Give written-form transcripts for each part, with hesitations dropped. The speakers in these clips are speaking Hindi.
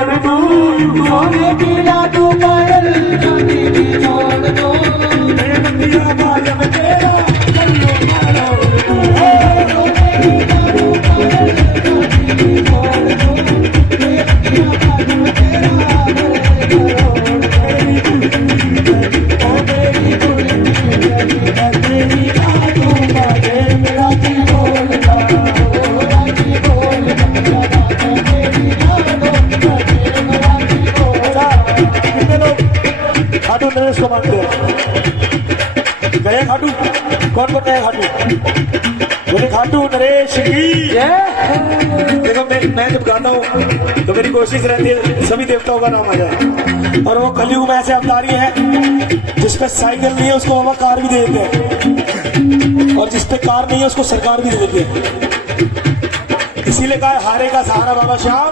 छोड़ दूं, सोने की लाडू पायल चांदी की छोड़ दूं, मैं नदिया बालम तेरा कल्लू मारो दूं, सोने की लाडू पायल चांदी की छोड़ दूं, मैं नदिया बालम तेरा खाटू नरेश को मांगते हैं। गए खाटू? कौन कौन गए खाटू? बोले खाटू नरेश की। देखो मैं जब गाता हूँ तो मेरी कोशिश रहती है सभी देवताओं का नाम आ जाए, और वो कलयुग में ऐसे अवतारी है जिसपे साइकिल नहीं है उसको बाबा कार भी दे देते हैं, और जिसपे कार नहीं है उसको सरकार भी दे देती है। इसीलिए कहा हारे का सहारा बाबा श्याम।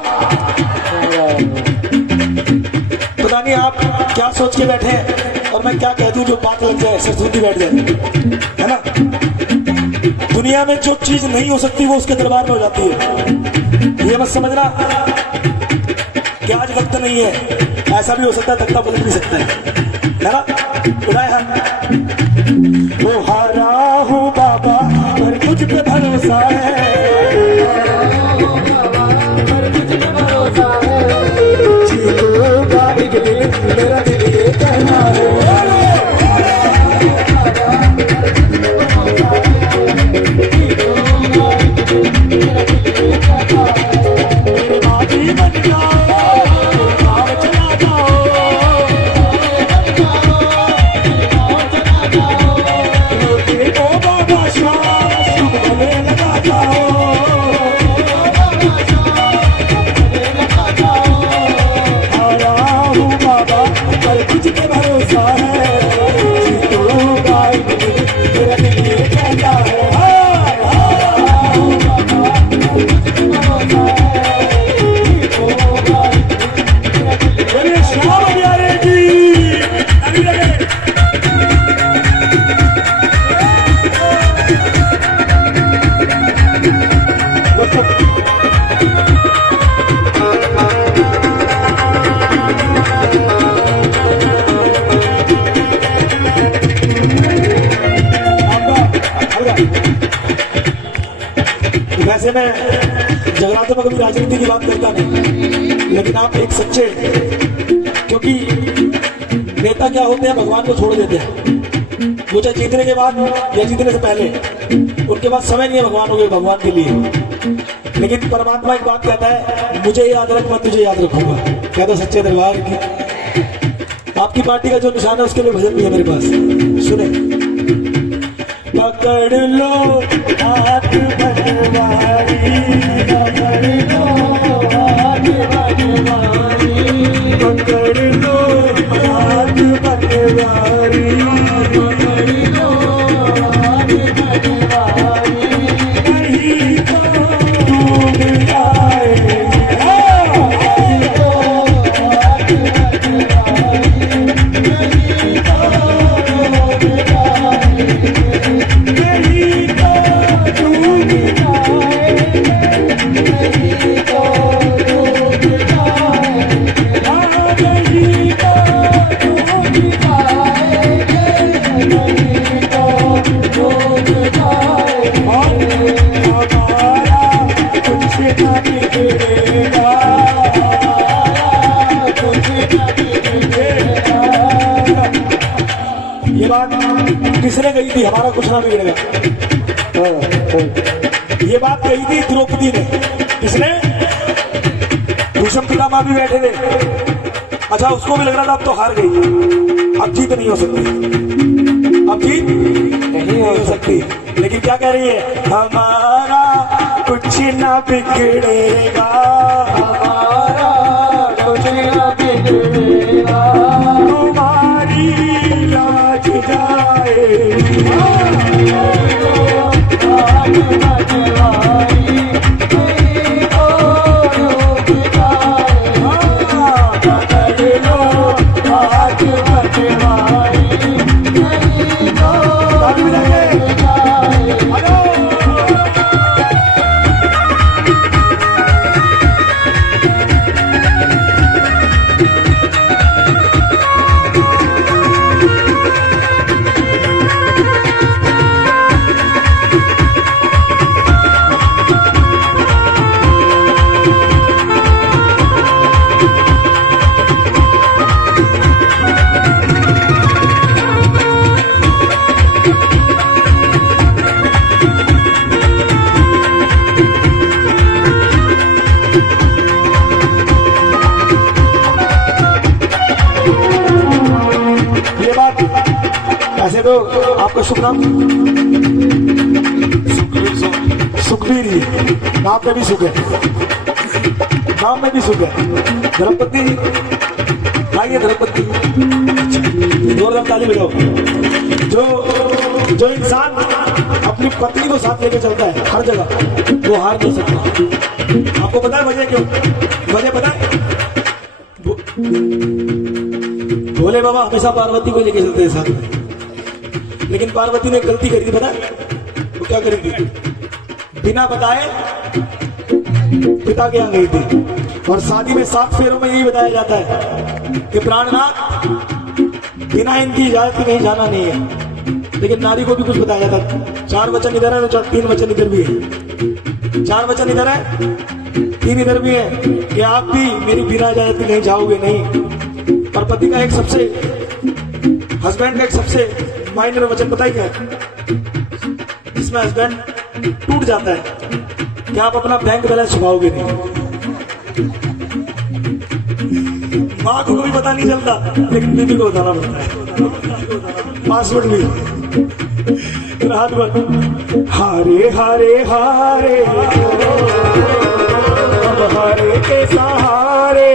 पता नहीं आप क्या सोच के बैठे हैं और मैं क्या कह दूं जो बात लग जाए, सरस्वती बैठ जाए, है ना। दुनिया में जो चीज नहीं हो सकती वो उसके दरबार में हो जाती है। ये मत समझना कि आज वक्त नहीं है, ऐसा भी हो सकता है, तख्ता बदल भी सकता है ना। उड़ाए हाथ। वो हारा हूँ बाबा पर कुछ पे भरोसा है, मेरा दिल ये कहना है, मेरे बाजी बन जाओ, गाँव चला जाओ, देखो बाबा श्याम शुभ गले लगा जाओ, कुछ पे भरोसा है, तो गाय मेरा दिल ये कहता है, बोले श्याम प्यारे जी। वैसे मैं जगराते में कभी राजनीति की बात करता नहीं, लेकिन आप एक सच्चे, क्योंकि नेता क्या होते हैं भगवान को छोड़ देते हैं, वो चाहे जीतने के बाद या जीतने से पहले, उनके पास समय नहीं है भगवान हो भगवान के लिए। लेकिन परमात्मा एक बात कहता है, मुझे याद रख मैं तुझे याद रखूंगा। कहता सच्चे दरबार की आपकी पार्टी का जो निशान है उसके लिए भजन भी है मेरे पास, सुने। पकड़ लो हाथ भगवारी, पकड़ लो हाथ भगवारी, पकड़ लो हाथ भगवारी, पकड़ लो हाथ भगवारी, नहीं तो डूब जाएगा, नहीं तो हाथ भगवारी, नहीं तो डूब ये बात किसने कही थी? हमारा कुछ ना बिगड़ेगा। ये बात कही थी द्रौपदी ने। किसने? भीष्म पितामह भी बैठे थे। अच्छा, उसको भी लग रहा था अब तो हार गई, अब जीत नहीं हो सकती, अब जीत नहीं हो सकती। लेकिन क्या कह रही है? हमारा कुछ ना बिगड़ेगा, हमारा कुछ ना बिगड़ेगा, तुम्हारी लाज जाएगी, वैसे तो आपका शुभ नाम सुखबीर जी, नाम में भी सुख है, नाम में भी सुख है। धर्मपति आइए, धर्मपति जोरदार ताली बजाओ। जो इंसान अपनी पत्नी को साथ लेके चलता है हर जगह, वो हार नहीं सकता। आपको पता है वजह क्यों? वजह पता है? भोले बाबा हमेशा पार्वती को लेके चलते हैं साथ में, लेकिन पार्वती ने गलती करी थी, पता है वो क्या करी थी? बिना बताए पिता के यहाँ गई थी। और शादी में 7 फेरों में यही बताया जाता है कि प्राणनाथ बिना इनकी इजाजत के कहीं जाना नहीं है। लेकिन नारी को भी कुछ बताया जाता है। 4 वचन इधर है तो 3 वचन इधर भी है। 4 वचन इधर है, 3 इधर भी है कि आप भी मेरी बिना इजाजत के कहीं जाओगे नहीं। और पति का एक सबसे, हस्बैंड का एक सबसे माइनर वचन पता है क्या है? इसमें हस्बैंड टूट जाता है कि आप अपना बैंक बैलेंस छुपाओगे नहीं। माँ को भी पता नहीं चलता, लेकिन बीवी को बताना पड़ता है। पासवर्ड भी रात भर हारे हारे हारे, अब हारे के सहारे,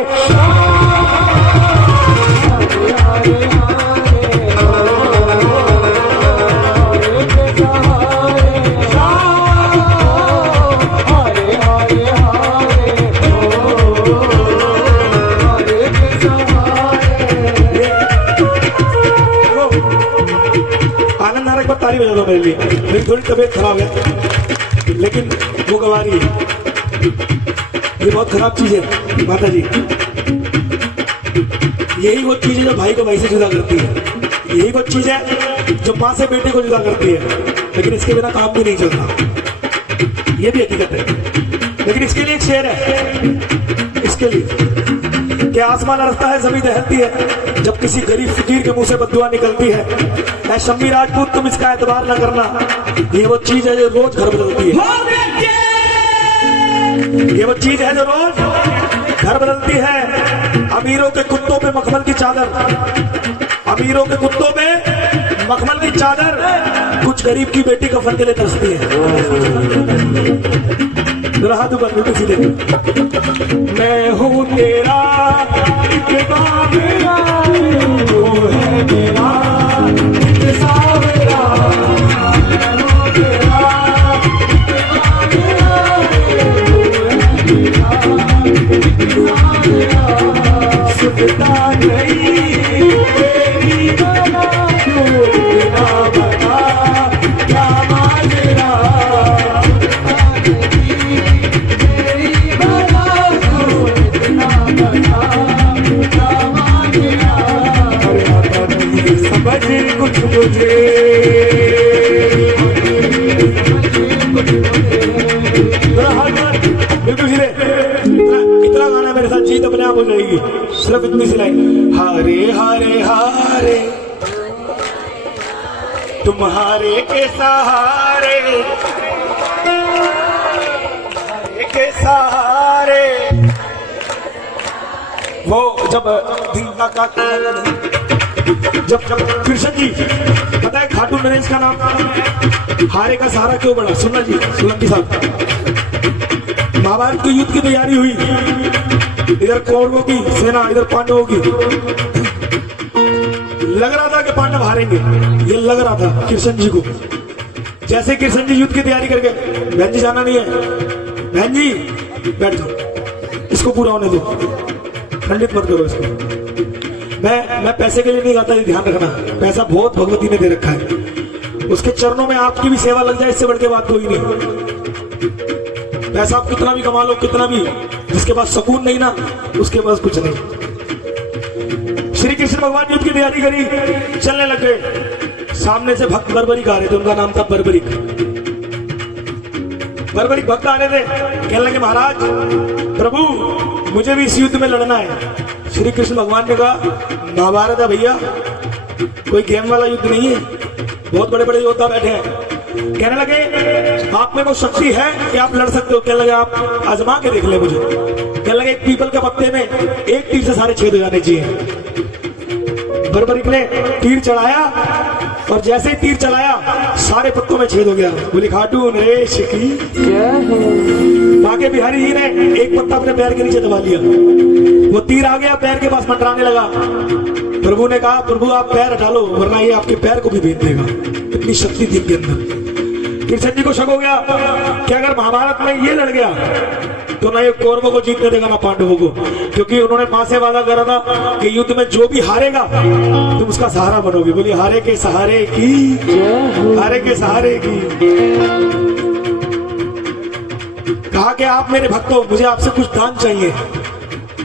ताली बजा दो मेरे लिए। मेरी थोड़ी तबीयत खराब है, लेकिन वो गवारी है। ये बहुत खराब चीज है माता जी। यही वो चीज है जो भाई को भाई से जुदा करती है। यही वो चीज है जो माँ से बेटे को जुदा करती है। लेकिन इसके बिना काम भी नहीं चलता, ये भी हकीकत है। लेकिन इसके लिए एक शेर है, इसके लिए कि आसमान अरसता है, जमीन दहलती है, जब किसी गरीब फकीर के मुंह से बद्दुआ निकलती है। ऐ शम्मी राजपूत, तुम इसका एतबार न करना, ये वो चीज है जो रोज घर बदलती है। ये वो चीज है जो रोज घर बदलती है। अमीरों के कुत्तों पे मखमल की चादर, अमीरों के कुत्तों पे मखमल की चादर, कुछ गरीब की बेटी कफन के लिए तरसती है। हाथ ऊपर बिल्कुल सीधे। मैं हूँ तेरा इकबाल, तू है मेरा सावरा, मैं हूँ तेरा सुनता नहीं तेरी बना, तू बिना बता क्या मांगेगा। कुछ मुझे बिल्कुल सीधे, इतना गाना मेरे साथ जीत अपने आप हो जाएगी। सिर्फ इतनी सी लाइन, हारे हारे हारे तुम्हारे के सहारे, हारे के सहारे। वो जब जब कृष्ण जी, पता है खाटू नरेश का नाम हारे का सहारा क्यों बड़ा? सुनना जी, सोलंकी साहब, महाभारत के युद्ध की तैयारी हुई, इधर कौरवों की सेना, इधर पांडवों की। लग रहा था कि पांडव हारेंगे, ये लग रहा था कृष्ण जी को। जैसे कृष्ण जी युद्ध की तैयारी करके, बहन जी जाना नहीं है, बहन जी बैठ जाओ, इसको पूरा होने दो, खंडित मत करो इसको। मैं पैसे के लिए नहीं गाता, ये ध्यान रखना, पैसा बहुत भगवती ने दे रखा है, उसके चरणों में आपकी भी सेवा लग जाए, इससे बढ़ के बात कोई नहीं। पैसा आप कितना भी कमा लो, कितना भी, जिसके पास सुकून नहीं ना, उसके पास कुछ नहीं। श्री कृष्ण भगवान युद्ध की तैयारी करी, चलने लग गए। सामने से भक्त बर्बरिक आ रहे थे, उनका नाम था बर्बरिक। बर्बरिक भक्त आ रहे थे, कहने लगे महाराज प्रभु मुझे भी इस युद्ध में लड़ना है। श्री कृष्ण भगवान ने कहा महाभारत है भैया, कोई गेम वाला युद्ध नहीं है, बहुत बड़े बड़े योद्धा बैठे हैं। कहने लगे आप में वो शक्ति है कि आप लड़ सकते हो? कहने लगे आप आजमा के देख ले मुझे। कहने लगे एक पीपल के पत्ते में एक तीर से सारे छेद हो जाने चाहिए। बर्बरिक ने तीर चढ़ाया और जैसे ही तीर चलाया सारे पत्तों में छेद हो गया। बोली खाटू नरेश की बाके बिहारी जी ने एक पत्ता अपने पैर के नीचे दबा लिया, वो तीर आ गया पैर के पास मंडराने लगा। प्रभु ने कहा प्रभु आप पैर हटा लो वरना ये आपके पैर को भी भेद देगा। इतनी शक्ति थी इनके अंदर। कृष्ण जी को शक हो गया कि अगर महाभारत में ये लड़ गया तो ना ये कौरवों को जीतने देगा ना पांडवों को, क्योंकि उन्होंने मां से वादा करा था कि युद्ध में जो भी हारेगा तुम उसका सहारा बनोगे। बोली हारे के सहारे की, हारे के सहारे की। कहा कि आप मेरे भक्त हो, मुझे आपसे कुछ दान चाहिए।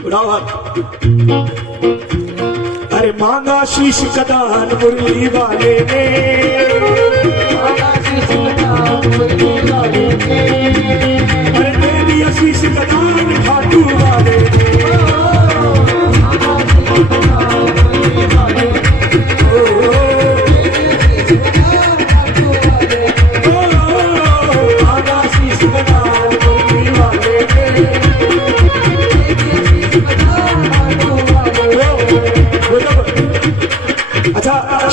उठाओ हाथ। अरे मांगा शीश का दान मुरली वाले ने, अरे दे दिया शीश का दान खाटू वाले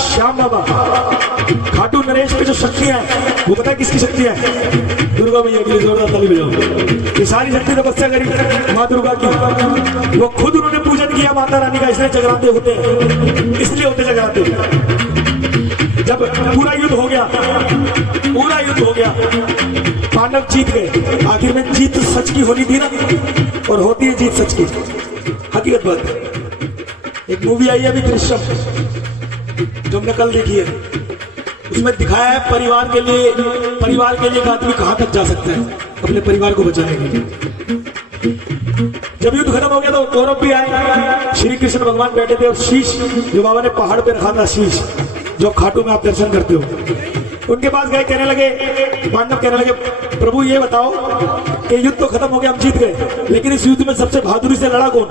श्याम बाबा खाटू नरेश की जो शक्तियां हैं वो पता है किसकी शक्तियां हैं? दुर्गा मैया की। जोरदार ताली बजाओ। ये सारी शक्ति तपस्या करी माँ दुर्गा की। वो खुद उन्होंने पूजन किया माता रानी का, इसलिए जगराते होते हैं, इसलिए होते जगराते। जब पूरा युद्ध हो गया, पूरा युद्ध हो गया, पांडव जीत गए। आखिर में जीत सच की होनी थी ना, और होती है जीत सच की। हकीकत बात है। एक मूवी आई है अभी दृश्यम, जो हमने कल देखी है, उसमें दिखाया है परिवार के लिए एक आदमी कहां तक जा सकता है अपने परिवार को बचाने के लिए। जब युद्ध खत्म हो गया तो कौरव भी आए, श्री कृष्ण भगवान बैठे थे और शीश जो बाबा ने पहाड़ पे रखा था, शीश जो खाटू में आप दर्शन करते हो, उनके पास गए। कहने लगे, पांडव कहने लगे प्रभु ये बताओ कि युद्ध तो खत्म हो गया, हम जीत गए, लेकिन इस युद्ध में सबसे बहादुरी से लड़ा कौन?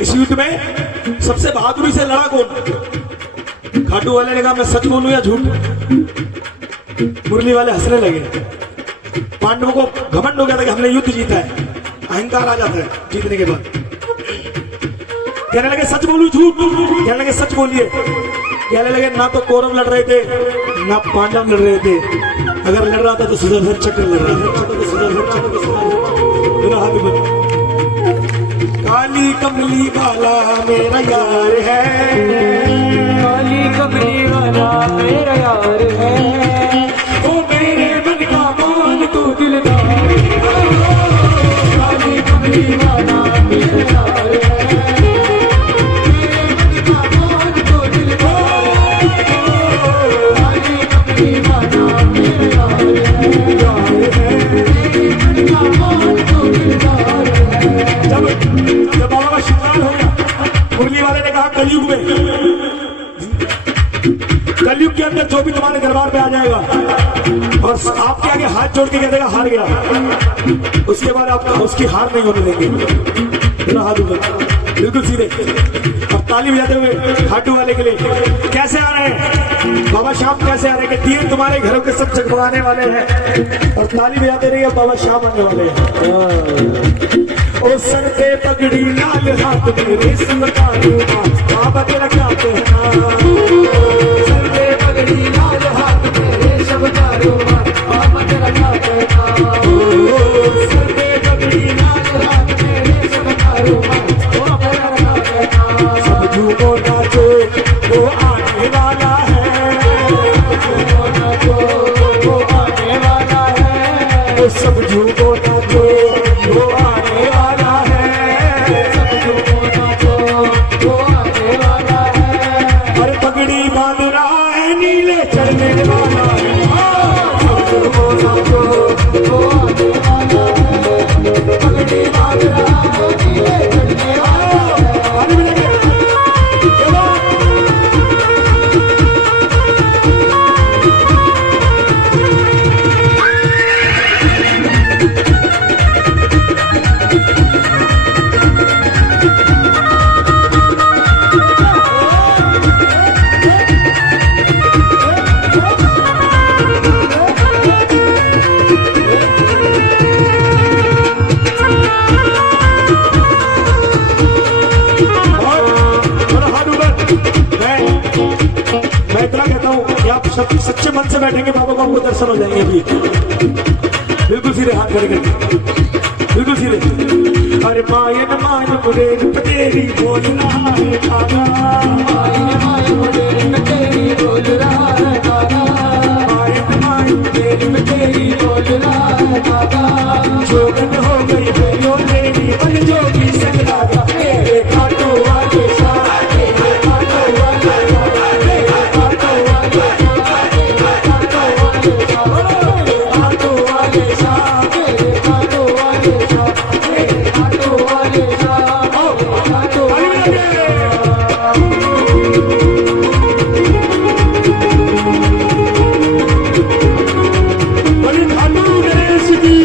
इस युद्ध में सबसे बहादुरी से लड़ा कौन? खाटू वाले ने कहा मैं सच बोलूं या झूठ? मुरली वाले हंसने लगे। पांडवों को घमंड हो गया था कि हमने युद्ध जीता है, अहंकार आ जाता है जीतने के बाद। कहने लगे सच बोलूं झूठ? कहने लगे सच बोलिए। कहने लगे ना तो कौरव लड़ रहे थे ना पांडव लड़ रहे थे, अगर लड़ रहा था तो सुदर्शन चक्र लड़ रहा था। काली कमली वाला मेरा यार है, काली कमली वाला मेरा यार है, वो मेरे मन का मान तो दिलदार। काली कमली वाला मेरा यार है, मेरे मन का मान तो दिलदार। काली कमली वाला मेरा यार है, मेरे मन का मान तो दिलदार। जब बाबा का श्रृंगार हो गया, मुरली वाले ने कहा कलयुग के अंदर जो भी तुम्हारे दरबार पे आ जाएगा और आपके आगे हाथ जोड़ के कह देगा हार गया, उसके बाद आप उसकी हार नहीं होने देंगे। हाथ ऊपर बिल्कुल सीधे। अब ताली बजाते हुए खाटू वाले के लिए कैसे आ रहे हैं बाबा श्याम, कैसे आ रहे हैं? तीर तुम्हारे घरों के सब जगमगाने वाले हैं और ताली बजाते रहिए, बाबा श्याम आने वाले हैं। ओ सर पे पगड़ी लाल हाथ में रेशम का रूमाल, बाबा तेरा क्या कहना? सर पे पगड़ी लाल हाथ में रेशम का रूमाल, बाबा तेरा क्या कहना? सर पे पगड़ी लाल हाथ में रेशम का रूमाल, बाबा तेरा क्या कहना? सब झूमो नाचो वो आने वाला है, वो आने वाला है, सब झूमो नाचो वो आने वाला है, सब झूमो नाचो वो आने वाला है। सच्चे मन से बैठेंगे बाबा को आपको दर्शन हो जाएंगे अभी। बिल्कुल सीधे हाथ खड़े करके, बिल्कुल सीधे। अरे मायन मान मुझे तेरी बोल रहा है गाना, मायन मायन तेरी बोल रहा है गाना, मायन मान तेरी बोल रहा है गाना, जोगन हो गई है यो तेरी मन जोगी संग राजा, तेरे खाटू वाले शाह, तेरे खाटू वाले शाह, तेरे खाटू वाले शाह, तेरे खाटू वाले शाह, तेरे खाटू वाले शाह, तेरे खाटू वाले शाह, तेरे खाटू वाले बड़ी खाटू गणेश की।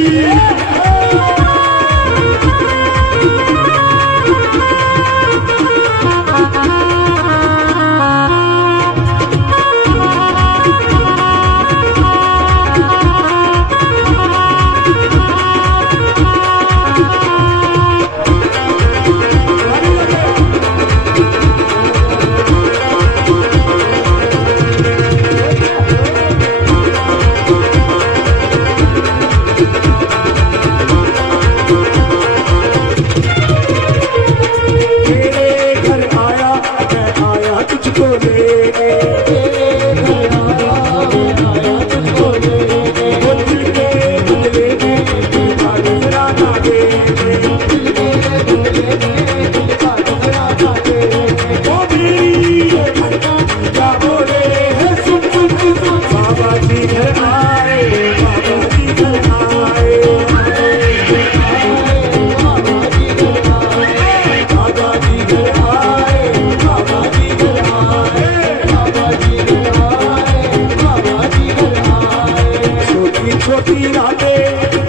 छोटी रातें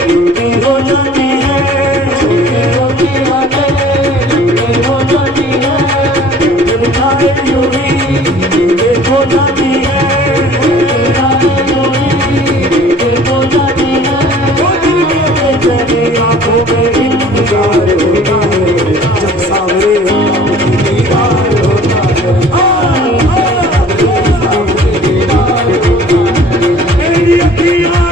यूं हो जाती है, छोटी बातें हो जाती है, दिल खाए यूं ही हो जाती है, हो जाती है, वो दिल के बेचैनी आंखों में इंतजार होता है, जब सावरे दीदार होता है। मेरी अखियाँ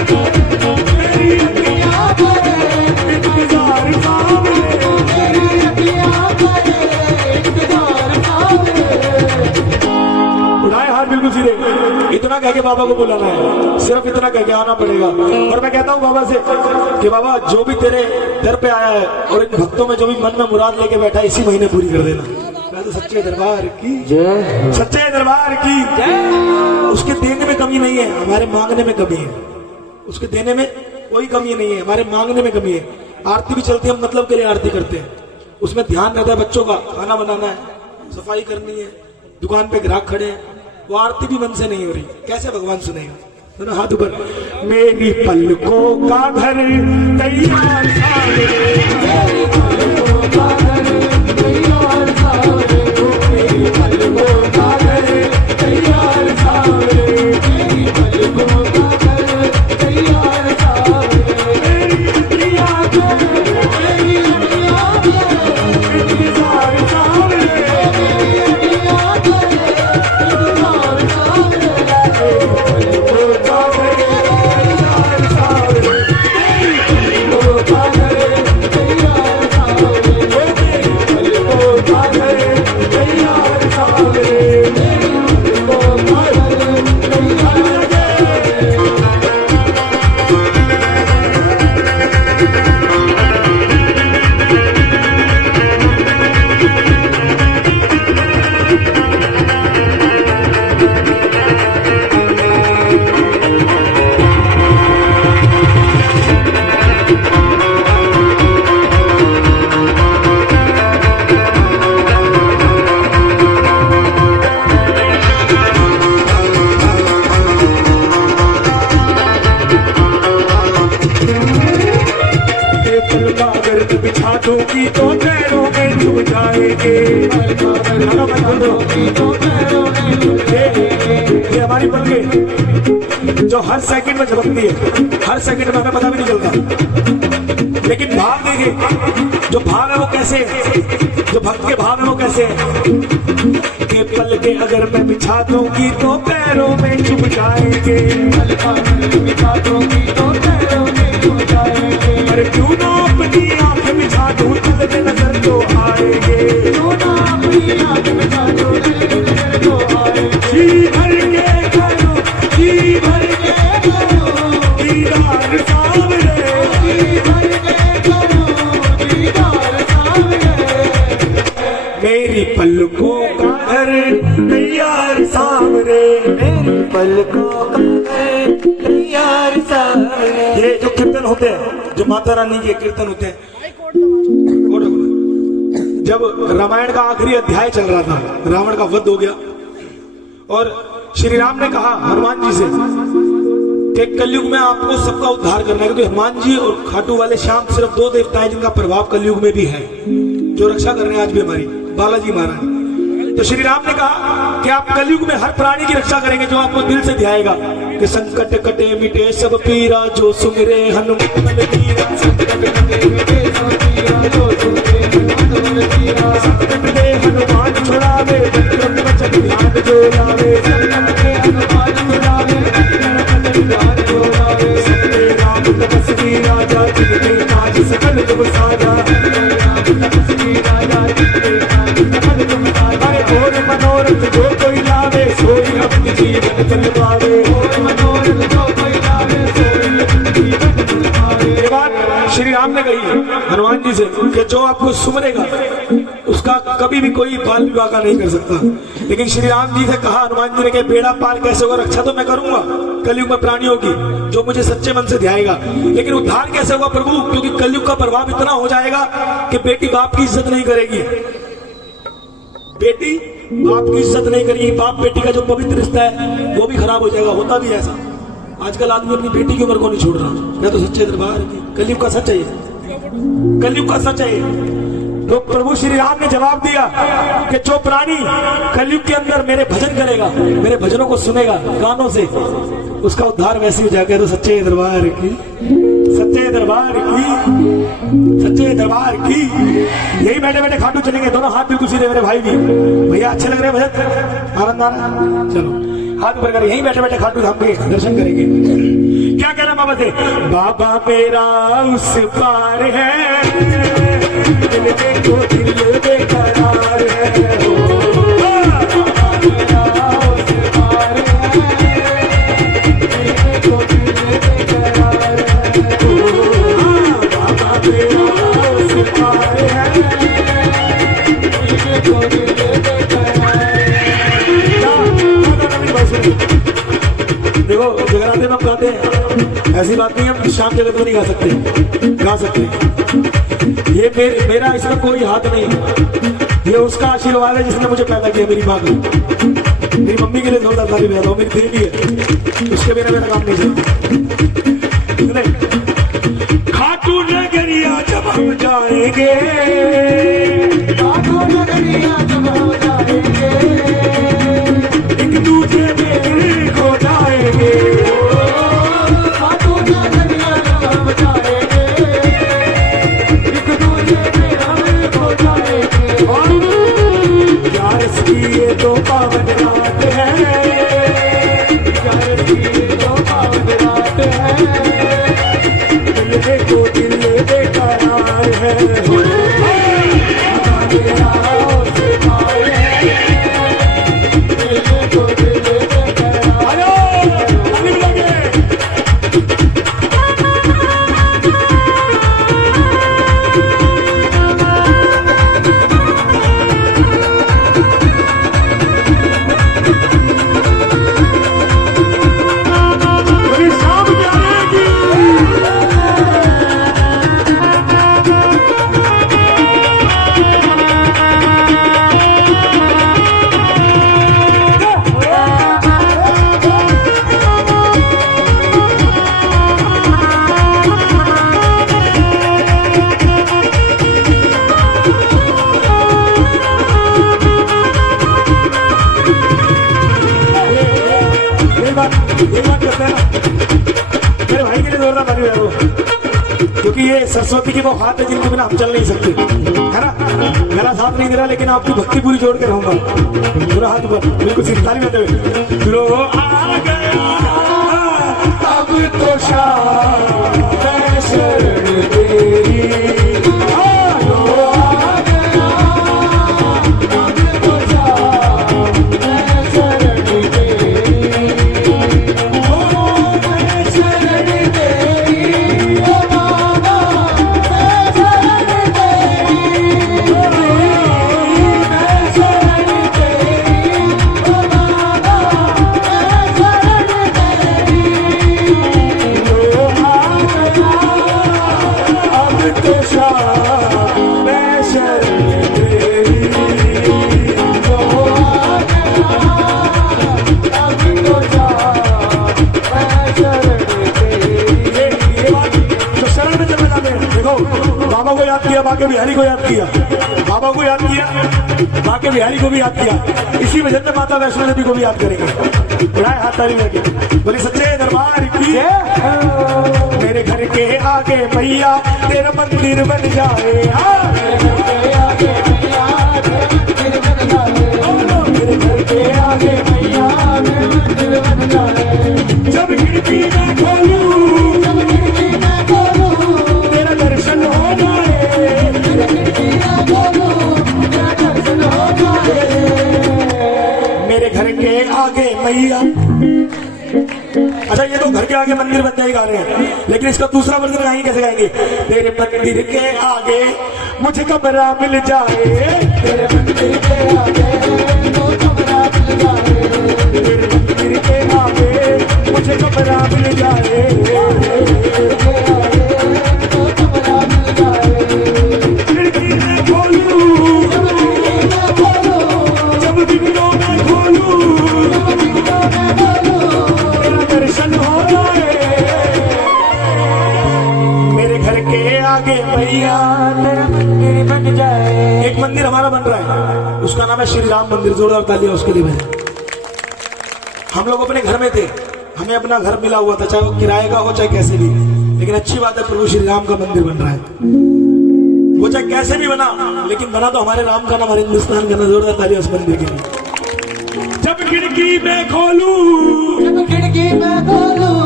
बिल्कुल सीधे। इतना कह के बाबा को बुलाना है, सिर्फ इतना कह के आना पड़ेगा। और मैं कहता हूँ बाबा से कि बाबा जो भी तेरे दर पे आया है और इन भक्तों में जो भी मन में मुराद लेके बैठा है इसी महीने पूरी कर देना। मैं तो सच्चे दरबार की जय, सच्चे दरबार की जय। उसके देने में कमी नहीं है, हमारे मांगने में कमी है। उसके देने में कोई कमी नहीं है, हमारे मांगने में कमी है। आरती भी चलती है, हम मतलब के लिए आरती करते हैं, उसमें ध्यान रहता है बच्चों का, खाना बनाना है, सफाई करनी है, दुकान पे ग्राहक खड़े हैं, वो आरती भी मन से नहीं हो रही, कैसे भगवान सुनेगा? तो ना हाथ ऊपर। मेरी पलकों का घर तैयार सारे, मेरी पलकों का घर तैयार सारे, मेरी पलकों का घर तैयार सारे, मेरी पलकों का घर तैयार सारे, मेरी अखियाँ के मेरी अखियाँ के इंतजार सारे, मेरी अखियाँ के इंतजार सारे, पलकों का घर तैयार सारे, पलकों का घर तैयार सारे, पलकों का घर तैयार सारे। पलकों का घर तैयार पल का गर्द बिछा दूंगी तो पैरों में झुक जाएंगे, पल का घर तो पैरों में झुक जाएंगे। ये हमारी पलकें जो हर सेकंड में झपकती है, हर सेकंड में हमें पता भी नहीं चलता। लेकिन भाव देखे, जो भाव है वो कैसे है, जो भक्त के भाव है वो कैसे है कि पलके अगर मैं बिछा दूंगी तो पैरों में चुभ जाएंगे, बिछा दूंगी तो पैरों में चुभ जाएंगे। अरे क्यों ना अपनी आंखें बिछा दूं तब में नजर तो आएंगे, क्यों ना अपनी आंखें बिछा दूं तब में नजर तो आएंगे। जी भर के करो, जी भर के करो दीदार सामने, जी भर के करो दीदार सामने। मेरी पलकों का घर तैयार सामने, मेरी पलकों का घर तैयार सामने। ये जो कीर्तन होते हैं, जो माता रानी के कीर्तन होते हैं, जब रामायण का आखिरी अध्याय चल रहा था, रावण का वध हो गया और श्री राम ने कहा हनुमान जी से कि कलयुग में आपको सबका उद्धार करना है, क्योंकि हनुमान जी और खाटू वाले श्याम सिर्फ दो देवता हैं जिनका प्रभाव कलयुग में भी है, जो रक्षा कर रहे हैं आज भी हमारी, बालाजी महाराज। तो श्री राम ने कहा कि आप कलयुग में हर प्राणी की रक्षा करेंगे जो आपको दिल से ध्याएगा कि संकट कटे मिटे सब पीरा जो सुमिरे हनुमान बलबीरा, संकट कटे मिटे सब पीरा जो सुमिरे हनुमान बलबीरा। संकट दे हनुमान छुड़ावे विक्रम वचन ध्यान जो लावे, संकट दे हनुमान छुड़ावे विक्रम वचन ध्यान जो लावे। सत्य राम तपस्वी राजा जिनके काज सकल तुम साजा, राम तपस्वी राजा जिनके काज सकल तुम साजा। और मनोरथ जो कोई लावे सोई अपनी जीवन चल पावे, और मनोरथ जो कोई लावे सोई अपनी जीवन चल पावे। ये बात श्री राम ने कही हनुमान जी से कि जो आपको सुमरेगा उसका कभी भी कोई बाल विवाह का नहीं कर सकता। लेकिन श्री राम जी से कहा हनुमान जी ने कि बेड़ा पार कैसे होगा, रक्षा तो मैं करूंगा कलयुग में प्राणियों की जो मुझे सच्चे मन से ध्याएगा, लेकिन उद्धार कैसे होगा प्रभु, क्योंकि कलयुग का प्रभाव इतना हो जाएगा कि बेटी बाप की इज्जत नहीं करेगी, बेटी बाप की इज्जत नहीं करेगी, बाप बेटी का जो पवित्र रिश्ता है वो भी खराब हो जाएगा। होता भी ऐसा, आजकल आदमी अपनी बेटी की उम्र को नहीं छोड़ रहा। मैं तो सच्चे दरबार की कलयुग का सच है, कलयुग का सच है। तो प्रभु श्री राम ने जवाब दिया कि जो प्राणी कलयुग के अंदर मेरे भजन करेगा, मेरे भजनों को सुनेगा कानों से, उसका उद्धार वैसे हो जाएगा। तो सच्चे दरबार की, सच्चे दरबार की, सच्चे दरबार की। यही बैठे बैठे खाटू चलेंगे, दोनों हाथ बिल्कुल सीधे मेरे भाई भी। भैया अच्छे लग रहे हैं भजन, आनंद आ रहा है, चलो हाथ ऊपर करें, यहीं बैठे बैठे खाटू धाम के दर्शन करेंगे। क्या कहना बाबा से, बाबा मेरा उस पार है, दिल में तो दिल बेकरार है, बाबा मेरा उस पार है, दिल में तो दिल बेकरार है। बाबा मेरा उस पार है, दिल में तो दिल बेकरार है। देखो जगराते में हम गाते हैं, ऐसी बात नहीं हम शाम जगत में नहीं गा सकते, गा सकते। ये मेरा इसमें कोई हाथ नहीं, ये उसका आशीर्वाद है जिसने मुझे पैदा किया, मेरी माँ को। मेरी मम्मी के लिए जोरदार ताली बजा दो, मेरी देवी है, उसके बिना मेरा काम नहीं चलता। खाटू नगरिया जब हम जाएंगे, खाटू नगरिया जब हम जाएंगे, एक दूसरे में खो जाएंगे, खाटू नगरिया जब हम जाएंगे, एक दूसरे में हम खो जाएंगे। प्यार की ये तो पावन रात है, प्यार की ये तो पावन रात है, दिल में तो दिल बेकरार है। बाबा मेरा उस सरस्वती की वो हाथ है जिनके बिना हम चल नहीं सकते, है ना। गला साथ नहीं दे रहा लेकिन आपकी भक्ति पूरी जोड़ के रहूंगा। पूरा हाथ ऊपर, बिल्कुल सीधी ताली बजाते हुए। लो आ गया अब तो शाम मैं शरण तेरी, लो आ गया अब तो शाम मैं शरण तेरी, ओ मैं शरण तेरी, ओ बाबा मैं शरण तेरी, ओ मैं शरण तेरी, ओ बाबा मैं शरण तेरी, लो आ गया अब तो शाम मैं शरण तेरी, लो आ गया अब तो शाम मैं शरण तेरी। ये बात जो शरण में चलना चाहते हैं, देखो बाबा को याद किया, बाके बिहारी को याद किया, बाबा को याद किया, बाके बिहारी को भी याद किया, इसी वजह से माता वैष्णो देवी को भी याद करेंगे। उड़ाए हाथ ताली करके बोले सच्चे दरबार की। मेरे घर के आगे मैया तेरा मंदिर बन जाए, मेरे घर के आगे मैया तेरे मंदिर बन जाए, मेरे घर के आगे मैया तेरे मंदिर बन जाए, जब खिड़की में खोलूं जब खिड़की मैं खोलूं तेरा दर्शन हो जाए, तेरे खिड़की मैं खोलूं तेरा दर्शन हो जाए, मेरे घर के आगे मैया। अच्छा ये तो घर के आगे मंदिर बन जाए गा रहे हैं, लेकिन इसका दूसरा वर्जन गाएंगे, कैसे गाएंगे? तेरे मंदिर के आगे मुझे कमरा मिल जाए, तेरे मंदिर के आगे तो कमरा मिल जाए, तेरे मंदिर के आगे मुझे कमरा मिल जाए, तेरे आगे तो कमरा मिल जाए, खिड़की में खोलूं जब खिड़की मैं खोलूं जब विंडो में खोलूं जब विंडो मैं खोलूं तेरा दर्शन हो जाए, मेरे घर के आगे मैया। तेरा मंदिर बन जाए। एक मंदिर हमारा बन रहा है, उसका नाम है श्री राम मंदिर। जोरदार तालियां उसके लिए भाई। हम लोग अपने घर में थे, हमें अपना घर मिला हुआ था, चाहे वो किराए का हो चाहे कैसे भी, लेकिन अच्छी बात है प्रभु श्री राम का मंदिर बन रहा है। वो चाहे कैसे भी बना, लेकिन बना तो हमारे राम का नाम, हमारे हिंदुस्तान का नाम। जोरदार तालियां उस मंदिर के लिए। जब खिड़की में खोलूं जब खिड़की मैं खोलूं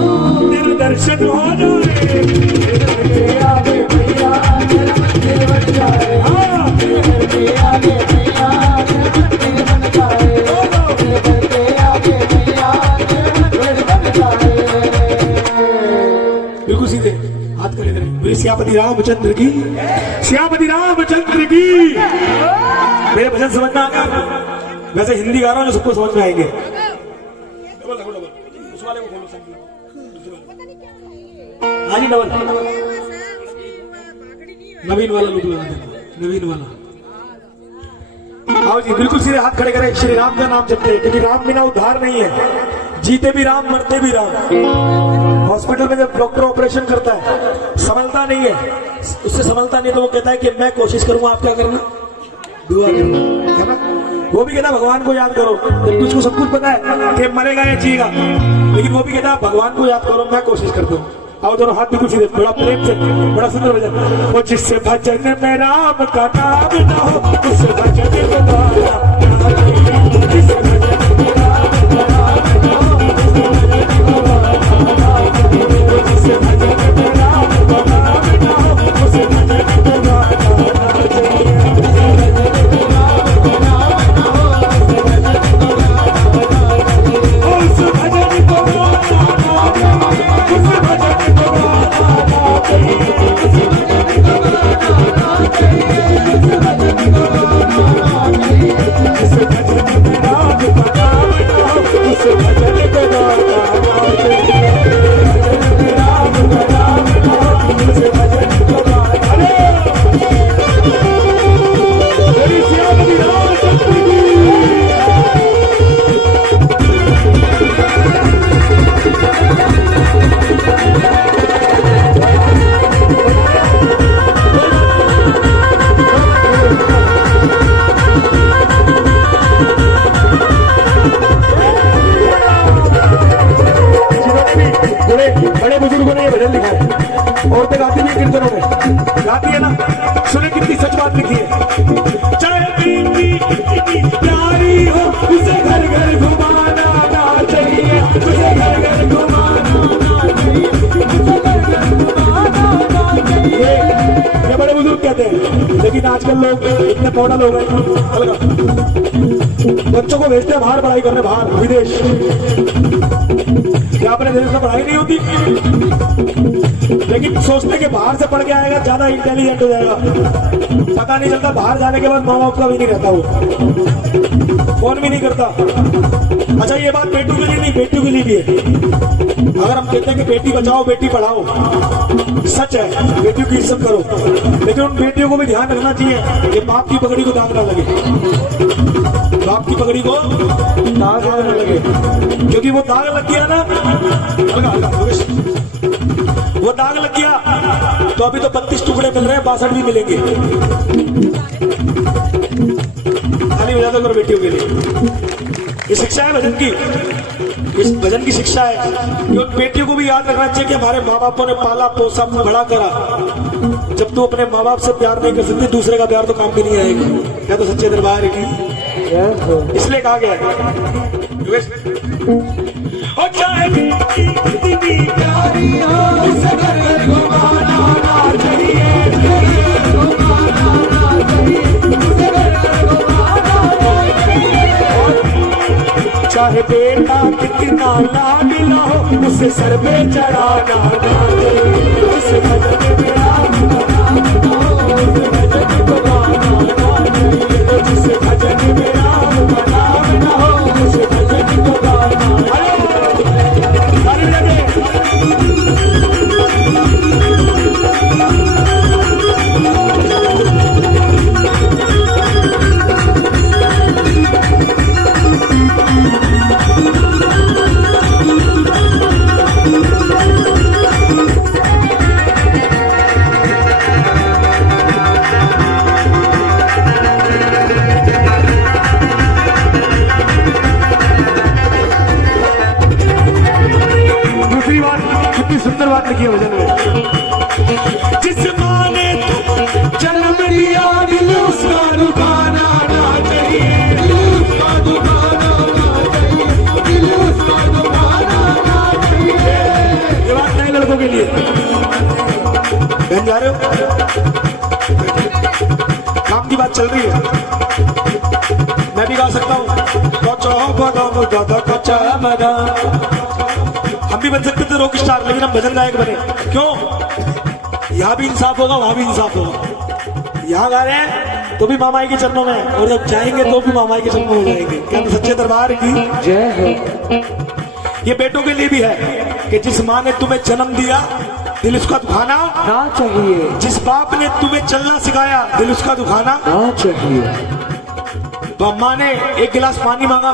तेरे दर्शन हो जाए, तेरे आगे मैया तेरा मंदिर बन जाए, हाँ। तेरे घर के आगे मैया तेरा मंदिर बन जाए, तेरे घर के आगे मैया तेरा मंदिर बन जाए। बिल्कुल सीधे हाथ करे करें। बोले श्यामपति रामचंद्र की, श्यामपति रामचंद्र की। मेरे भजन समझ में आ गया? वैसे हिंदी गा रहा हूं जो सबको समझ में आएंगे। डबल डबल डबल उस वाले को खोलो सब। हाँ जी डबल नवीन वाला लुक लगा देना, नवीन वाला। आओ जी बिल्कुल सीधे हाथ खड़े करें। श्री राम का नाम जपते हैं, क्योंकि राम बिना उद्धार नहीं है। जीते भी राम, मरते भी राम। हॉस्पिटल में जब डॉक्टर ऑपरेशन करता है, संभलता नहीं है, उससे संभलता नहीं तो वो कहता है कि मैं कोशिश करूंगा, आप क्या करना? दुआ करना, है ना। वो भी कहता भगवान को याद करो, जब तुझको सब कुछ पता है कि मरेगा या जिएगा, लेकिन वो भी कहता भगवान को याद करो, मैं कोशिश करता हूँ। आओ दोनों हाथ बिल्कुल सीधे, बड़ा प्रेम से, बड़ा सुंदर भजन। वो जिससे भजन में राम का नाम ना हो, उससे भजन में हो गए। अलगा बच्चों को भेजते हैं बाहर पढ़ाई करने, बाहर विदेश। क्या अपने देश में पढ़ाई नहीं होती? लेकिन सोचते कि बाहर से पढ़ के आएगा ज्यादा इंटेलिजेंट हो जाएगा। पता नहीं चलता बाहर जाने के बाद माँ बाप का भी नहीं रहता, वो फोन भी नहीं करता। अच्छा ये बात बेटू के लिए नहीं, बेटियों के लिए भी है। अगर हम कहते हैं कि बेटी बचाओ बेटी पढ़ाओ, सच है, बेटियों की इज्जत करो, लेकिन उन बेटियों को भी ध्यान रखना चाहिए कि बाप की पगड़ी को दाग ना लगे, बाप की पगड़ी को दाग ना लगे। क्योंकि वो दाग लग गया ना, वो दाग लग गया तो अभी तो 32 टुकड़े मिल रहे हैं, 62 भी मिलेंगे। खाली बजा दो करो बेटियों के लिए। ये शिक्षा है भजन की, इस भजन की शिक्षा है कि उन बेटियों को भी याद रखना चाहिए कि हमारे माँ बापों ने पाला पोसा बड़ा करा। जब तू अपने माँ बाप से प्यार नहीं कर सकती, दूसरे का प्यार तो काम भी नहीं आएगा। क्या तो सच्चे दरबार की इसलिए कहा गया है। और चाहे कितनी प्यारी हो, उसे घर घुमाना ना चाहिए, चाहे बेटा कितना लाडला हो, उसे सर पे चढ़ाना ना चाहिए, उसे भजन में राम बनाना हो, उसे भजन को गाना ना चाहिए, जिसे भजन में राम बनाना हो, उसे भजन को गाना। कितनी सुंदर बात लिखी है भजन में। जिस माँ ने जन्म लिया, दिल उसका दुखाना ना चाहिए, दिल उसका दुखाना ना चाहिए, दिल उसका दुखाना ना चाहिए। ये बात नए लड़कों के लिए। बहन जा रहे हो, काम की बात चल रही है, मैं भी गा सकता हूँ। हम भी बन सकते थे रॉक स्टार, लेकिन हम भजन गायक बने। क्यों? यहाँ भी इंसाफ होगा, वहां भी इंसाफ होगा। यहाँ गा रहे हैं तो भी मामाई के चरणों में, और जब जाएंगे तो भी मामाई के चरणों में जाएंगे। क्या सच्चे दरबार की जय हो। ये बेटों के लिए भी है कि जिस माँ ने तुम्हें जन्म दिया, दिल उसका दुखाना ना चाहिए। जिस बाप ने तुम्हें चलना सिखाया, दिल उसका दुखाना ना चाहिए। तो माँ ने एक गिलास पानी मांगा,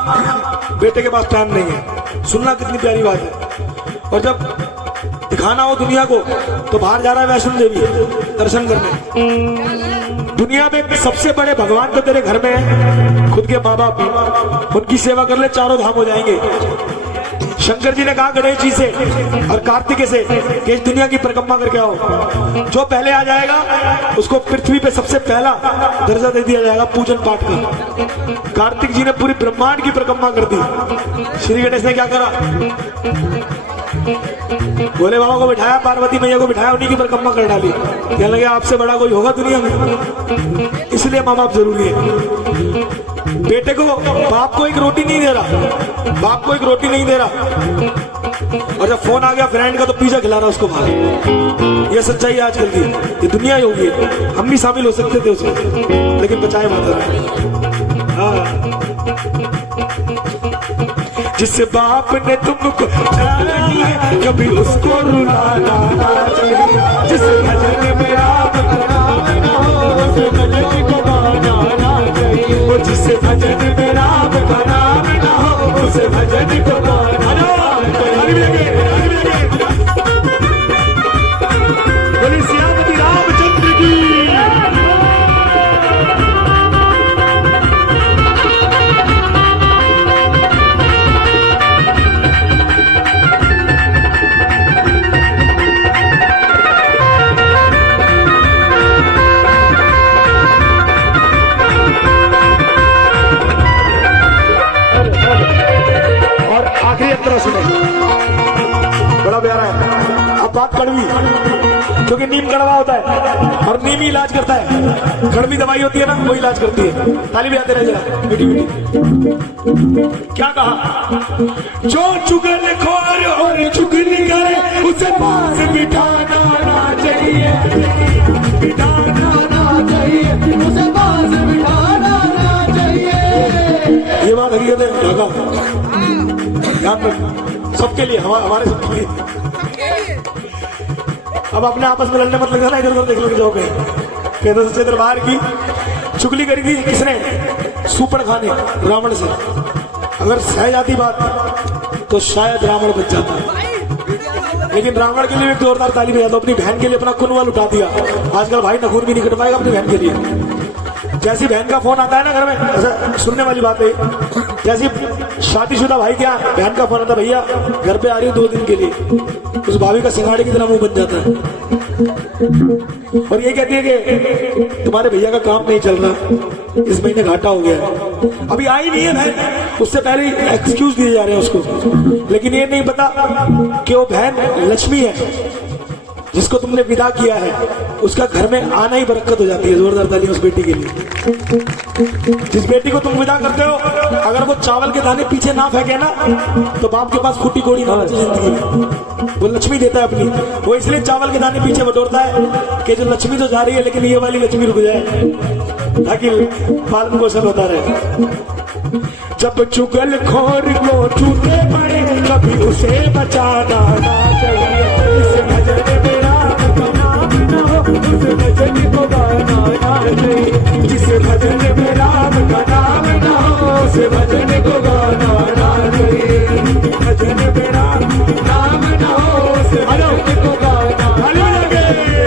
बेटे के पास टाइम नहीं है। सुनना कितनी प्यारी बात है। और जब दिखाना हो दुनिया को तो बाहर जा रहा है वैष्णो देवी दर्शन करने। दुनिया में सबसे बड़े भगवान तो तेरे घर में है, खुद के माँ बाप। उनकी सेवा कर ले, चारों धाम हो जाएंगे। शंकर जी ने कहा गणेश जी से और कार्तिकेय से कि इस दुनिया की परिक्रमा करके आओ। जो पहले आ जाएगा उसको पृथ्वी पे सबसे पहला दर्जा दे दिया जाएगा पूजन पाठ का। कार्तिक जी ने पूरी ब्रह्मांड की परिक्रमा कर दी। श्री गणेश ने क्या करा? भोले बाबा को बिठाया, पार्वती मैया को बिठाया, उन्हीं की परिक्रमा कर डाली। कहने लगे आपसे बड़ा कोई होगा दुनिया में। इसलिए माँ बाप जरूरी है। बेटे को बाप को एक रोटी नहीं दे रहा, बाप को एक रोटी नहीं दे रहा, और जब फोन आ गया फ्रेंड का तो पिज्जा खिला रहा उसको बाहर। ये सच्चाई आजकल की, ये दुनिया ही होगी। हम भी शामिल हो सकते थे उसमें, लेकिन बचाए माता। जिस बाप ने तुमको चलाया कभी उसको रुलाना ना चाहिए। जिस भजन में आप नाम ना हो, उस भजन को गाना ना चाहिए। वो जिस भजन में राम का नाम ना हो, उस भजन को गाना ना चाहिए। बोले सियापति रामचंद्र की। सुने बड़ा प्यारा है। अब बात कड़वी, क्योंकि नीम कड़वा होता है और नीम ही इलाज करता है। कड़वी दवाई होती है ना, वो इलाज करती है। ताली भी आते रहे जरा, मीठी मीठी। क्या कहा? जो चुगल खोर और चुगली करे उसे पास बिठाना ना चाहिए, बिठाना ना चाहिए, उसे पास बिठाना ना चाहिए। ये बात हकीकत है ढाका, ध्यान रख, सबके लिए, हमारे सबके लिए। अब अपने आपस में लड़ने मत लगना, इधर उधर देख लेके जाओगे। कहते सच्चे दरबार की चुगली करी थी किसने? सुपड़ खाने रावण से। अगर सह जाती बात तो शायद रावण बच जाता, लेकिन रावण के लिए एक जोरदार ताली बजा दो। अपनी बहन के लिए अपना कुनवा लुटा दिया। आजकल भाई नखून भी नहीं कट पाएगा अपनी बहन के लिए। जैसी बहन का फोन आता है ना घर में, ऐसा सुनने वाली बात है, जैसी शादीशुदा भाई क्या बहन का फोन आता, भैया घर पे आ रही हूँ 2 दिन के लिए, उस भाभी का सिंगाड़े की तरह मुंह बन जाता है और ये कहती है कि तुम्हारे भैया का काम नहीं चल रहा, इस महीने घाटा हो गया है। अभी आई नहीं है बहन, उससे पहले एक्सक्यूज दिए जा रहे हैं उसको। लेकिन ये नहीं पता कि वो बहन लक्ष्मी है, जिसको तुमने विदा किया है उसका घर में आना ही बरकत हो जाती है। जोरदार ताली उस बेटी के लिए। जिस बेटी को तुम विदा करते हो, अगर वो चावल के दाने पीछे ना फेंके ना, तो बाप के पास फूटी कोड़ी ना बचे जिंदगी में। वो लक्ष्मी देता है अपनी, वो इसलिए चावल के दाने पीछे बटोरता है कि जो लक्ष्मी तो जा रही है, लेकिन ये वाली लक्ष्मी रुक जाए, ताकि पालन पोषण होता रहे। जब चुगल खोर को चूते पड़े, कभी उसे बचाना ना चाहिए। इस भजन में राम का नाम न हो, उस भजन को गाना ना चाहिए। जिस भजन में राम का नाम न हो, उस भजन को गाना ना चाहिए। भजन में राम नाम न हो, उस भजन को गाना ना चाहिए।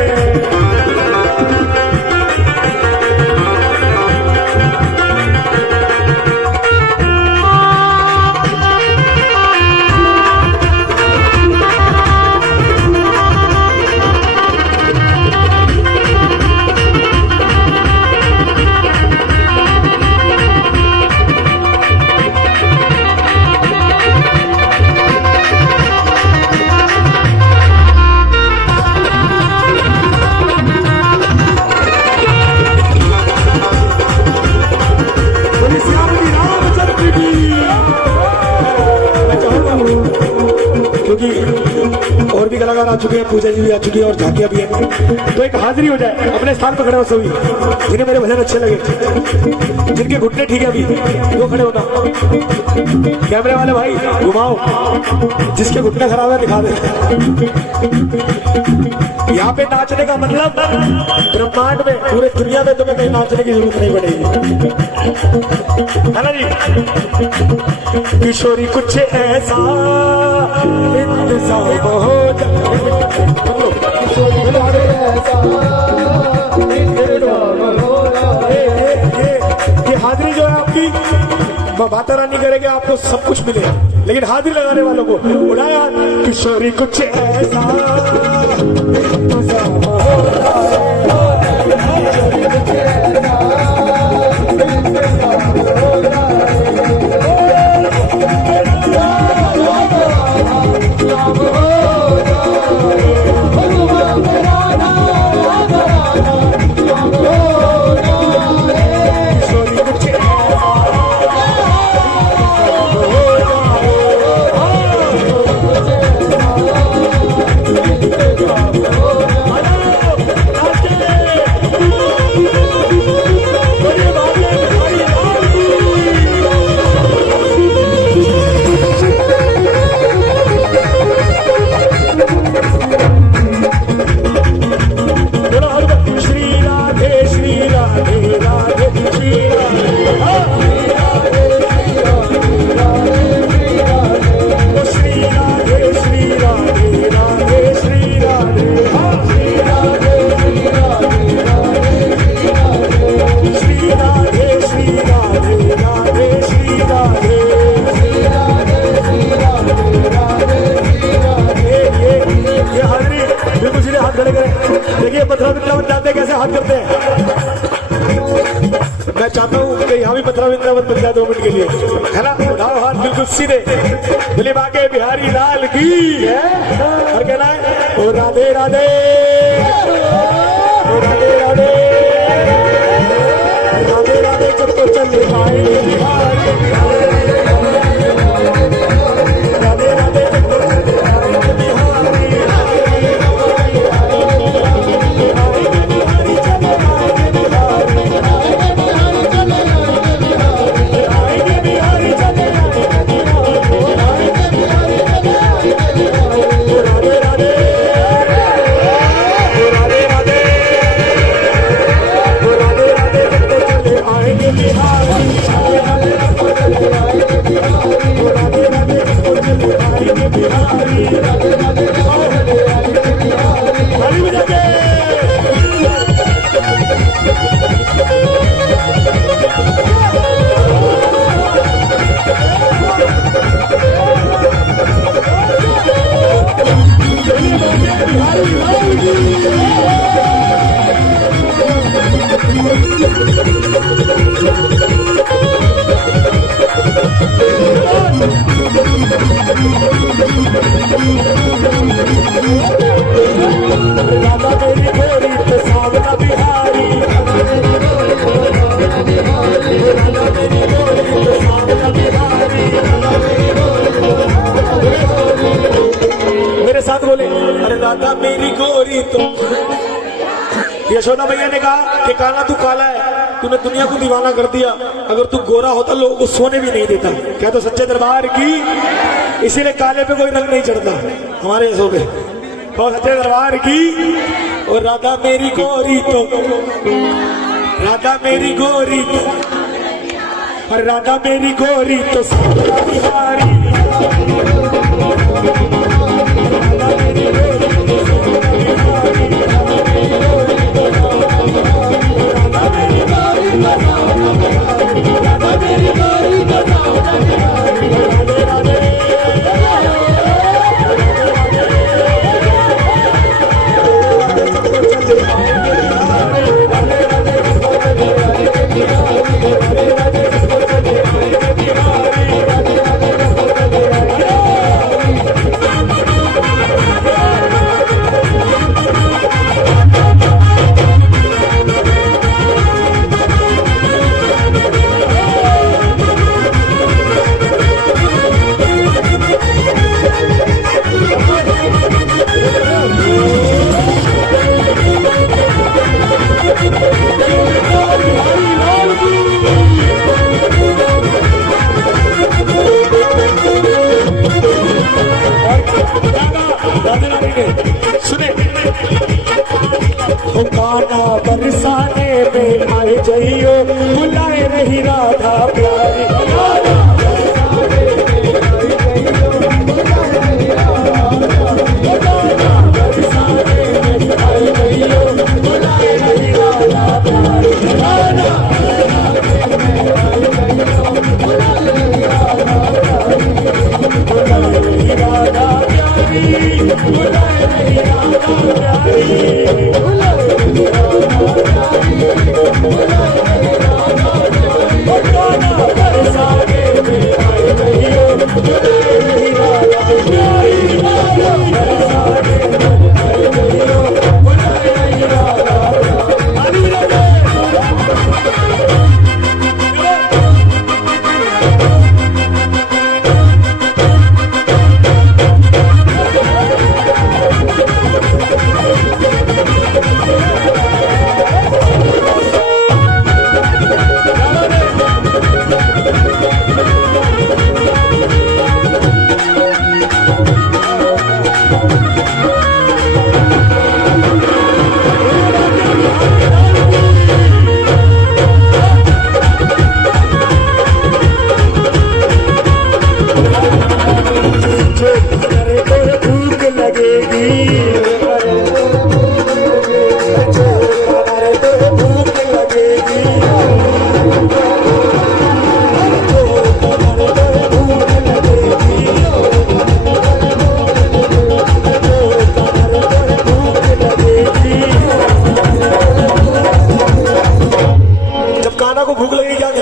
क्योंकि और भी कलाकार आ चुके हैं, पूजा जी भी आ चुकी है और झांकियां भी है, तो एक हाजिरी हो जाए। अपने स्थान पर खड़े हो सभी, जिन्हें मेरे भजन अच्छे लगे, जिनके घुटने ठीक है अभी, वो खड़े होना। कैमरे वाले भाई घुमाओ, जिसके घुटने खराब है दिखा दे। यहाँ पे नाचने का मतलब ब्रह्मांड में, पूरे दुनिया में तुम्हें कहीं नाचने की जरूरत नहीं पड़ेगी, है ना जी। किशोरी कुछ ऐसा इंतजाम हो जाए, ये हाजिरी जो है आपकी, माता रानी करेगी आपको सब कुछ मिलेगा, लेकिन हाजिरी लगाने वालों को उड़ाया। किशोरी कुछ ऐसा इंतजाम हो हूँ कि यहाँ भी मथुरा वृंदावन बन जाए 2 मिनट के लिए, है ना। उठाओ हाथ बिल्कुल सीधे, बोले बाके बिहारी लाल की, और कहना है ओ राधे राधे, ओ राधे राधे, राधे राधे जब तो चल आएंगे बिहारी, राधे राधे जब तो चल आएंगे बिहारी, मेरे साथ बोले अरे राधा मेरी गोरी तो। यशोदा मैया ने कहा कि काला तू काला है, तूने दुनिया को दीवाना कर दिया, अगर तू गोरा होता लोगों को सोने भी नहीं देता। क्या तो सच्चे दरबार की, इसीलिए काले पे कोई रंग नहीं चढ़ता हमारे यशो पे, और सच्चे दरबार की। और राधा मेरी गोरी तो, राधा मेरी गोरी तो, और राधा मेरी गोरी तो सावला बिहारी, सुने गाना बरसाने में आए जइयो, बुलाए रही राधा प्यारी,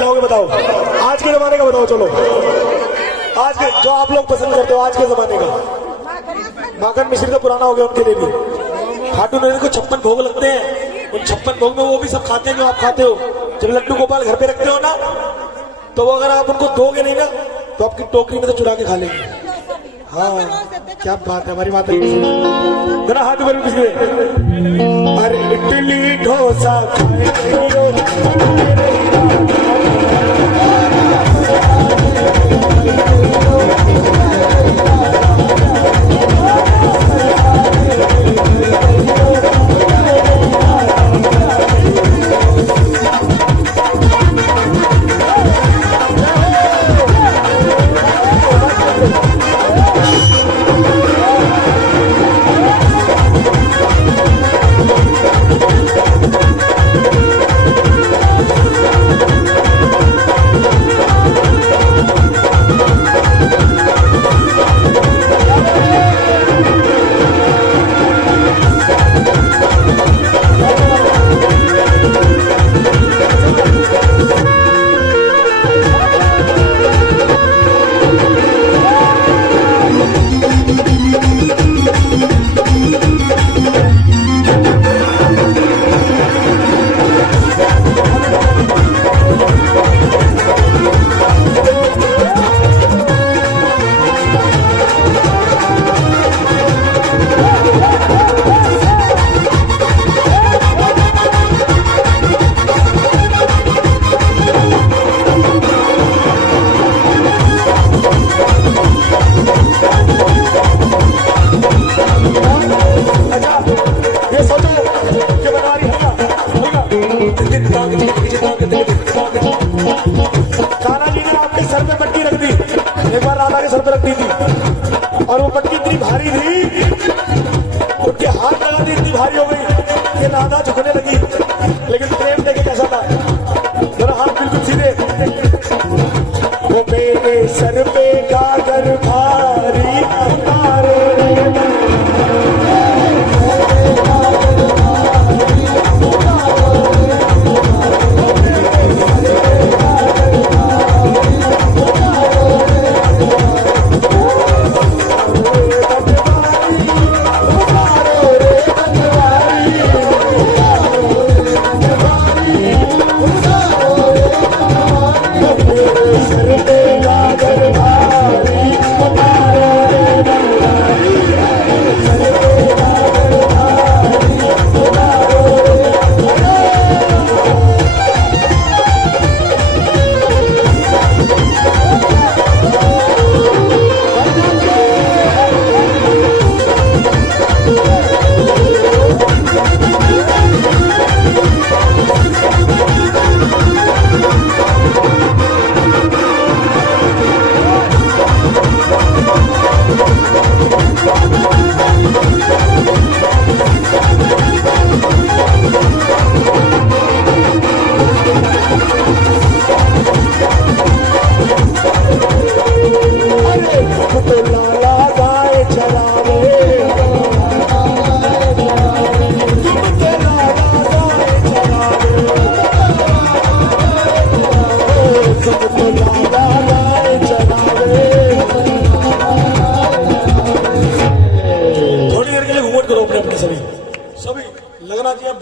खिलाओगे बताओ? आज के जमाने का बताओ, चलो आज के जो आप लोग पसंद करते हो आज के जमाने का। माखन मिश्री तो पुराना हो गया उनके लिए भी। खाटू नरेंद्र को 56 भोग लगते हैं, उन 56 भोग में वो भी सब खाते हैं जो आप खाते हो। जब लड्डू गोपाल घर पे रखते हो ना, तो वो अगर आप उनको दोगे नहीं ना तो आपकी टोकरी में तो चुरा के खा लेंगे। हाँ क्या बात है, हमारी माता जरा हाथ ऊपर किसी। अरे इडली डोसा और वो पटकी इतनी भारी थी, उनके हाथ लगा दी इतनी भारी हो गई कि नादा झुकने लगी। लेकिन प्रेम देखे कैसा था, जरा हाथ बिल्कुल सीधे। वो मेरे सर पे गागर भारी उतारे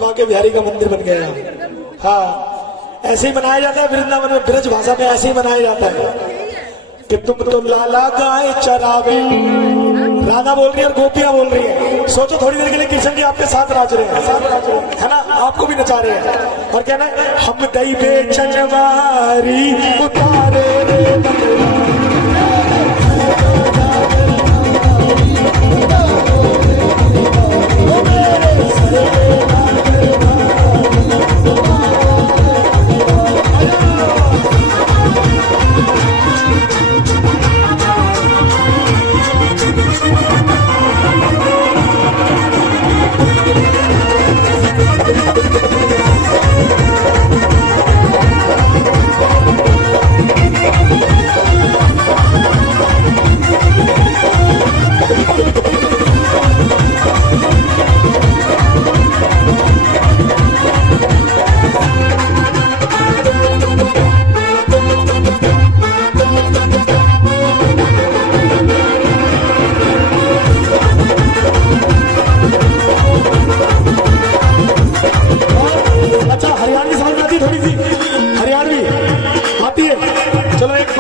बांके बिहारी का मंदिर बन गया। हाँ ऐसे ही मनाया जाता है वृंदावन में, ब्रज भाषा में ऐसे ही मनाया जाता है कि तुम तो लाला गाय चरावे। राधा बोल रही है और गोपियां बोल रही है। सोचो थोड़ी देर के लिए कृष्ण जी आपके साथ नाच रहे हैं, है ना, आपको भी नचा रहे हैं। और कहना है हम दई बेचनवारी उतारे रे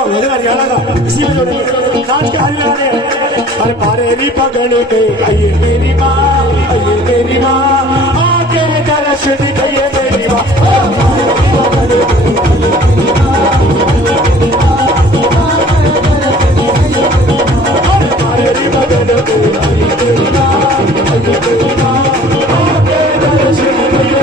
भगवान हरियाणा का इसी में जोड़ेंगे नाच के हारी लगाने हैं। अरे बारेरी पगड़ के आइए मेरी माँ, आइए मेरी माँ, आके दर्शन दिखाइए मेरी माँ। बारेरी पगड़ के आइए मेरी माँ, आइए मेरी माँ, आके दर्शन दिखाइए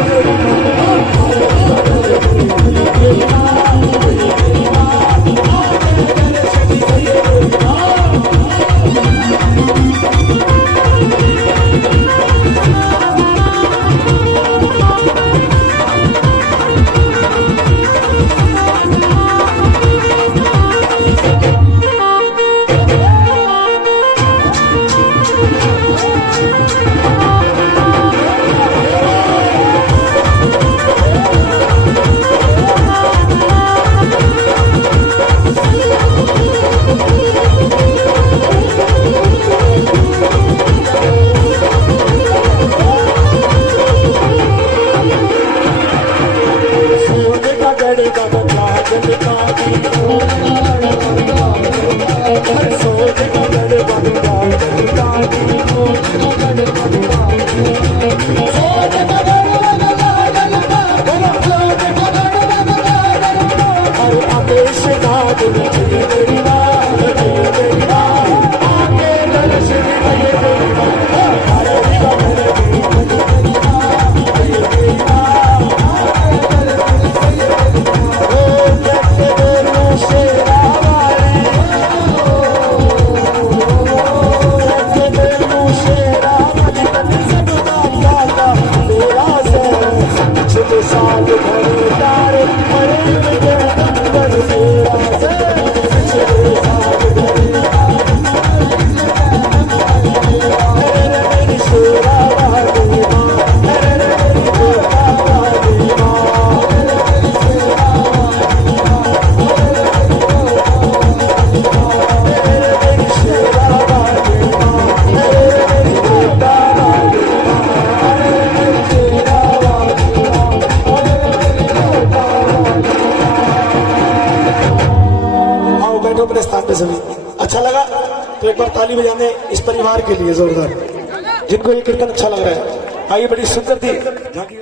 मेरी अपने स्थान पे सभी। अच्छा लगा तो एक बार ताली बजाने इस परिवार के लिए जोरदार, जिनको ये कीर्तन अच्छा लग रहा है। आइए, बड़ी सुंदर थी झांकी।